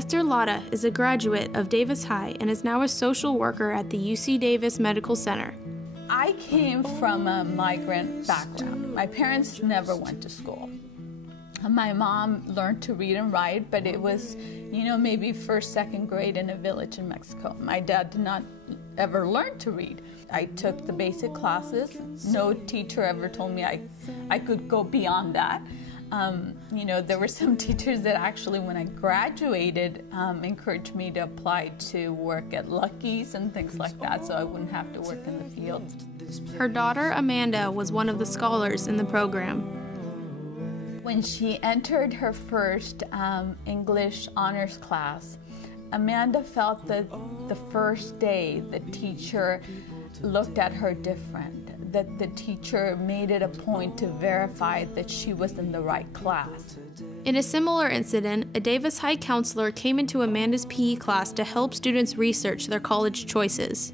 Esther Latta is a graduate of Davis High and is now a social worker at the UC Davis Medical Center. I came from a migrant background. My parents never went to school. My mom learned to read and write, but it was, maybe first, second grade in a village in Mexico. My dad did not ever learn to read. I took the basic classes. No teacher ever told me I could go beyond that. There were some teachers that actually, when I graduated, encouraged me to apply to work at Lucky's and things like that, so I wouldn't have to work in the field. Her daughter, Amanda, was one of the scholars in the program. When she entered her first English honors class, Amanda felt that the first day the teacher looked at her different, that the teacher made it a point to verify that she was in the right class. In a similar incident, a Davis High counselor came into Amanda's PE class to help students research their college choices.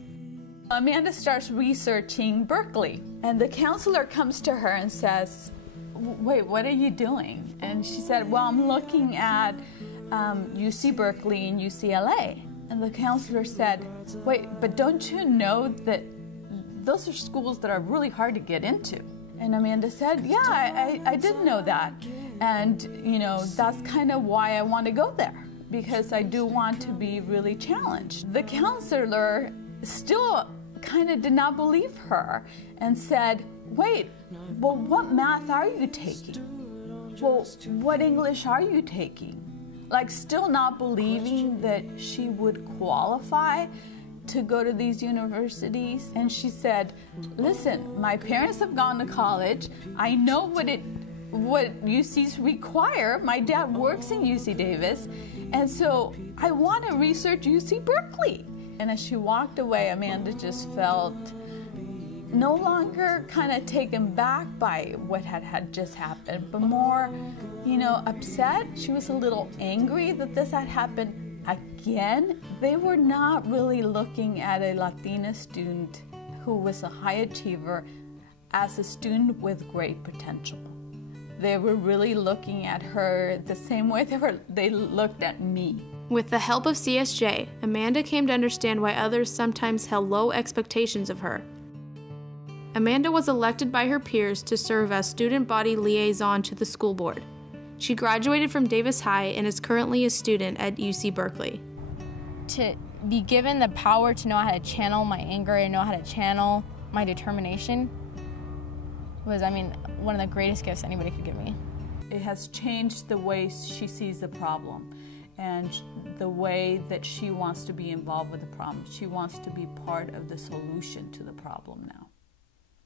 Amanda starts researching Berkeley, and the counselor comes to her and says, "Wait, what are you doing?" And she said, "Well, I'm looking at UC Berkeley and UCLA." And the counselor said, "Wait, but don't you know that those are schools that are really hard to get into?" And Amanda said, "Yeah, I did know that. And, that's kind of why I want to go there, because I do want to be really challenged." The counselor still kind of did not believe her and said, "Wait, well, what math are you taking? Well, what English are you taking?" Still not believing that she would qualify to go to these universities. And she said, "Listen, my parents have gone to college. I know what UCs require. My dad works in UC Davis, and so I want to research UC Berkeley." And as she walked away, Amanda just felt no longer kind of taken back by what had just happened, but more, upset. She was a little angry that this had happened again. They were not really looking at a Latina student who was a high achiever as a student with great potential. They were really looking at her the same way they looked at me. With the help of CSJ, Amanda came to understand why others sometimes held low expectations of her. Amanda was elected by her peers to serve as student body liaison to the school board. She graduated from Davis High and is currently a student at UC Berkeley. To be given the power to know how to channel my anger and know how to channel my determination was, one of the greatest gifts anybody could give me. It has changed the way she sees the problem and the way that she wants to be involved with the problem. She wants to be part of the solution to the problem now.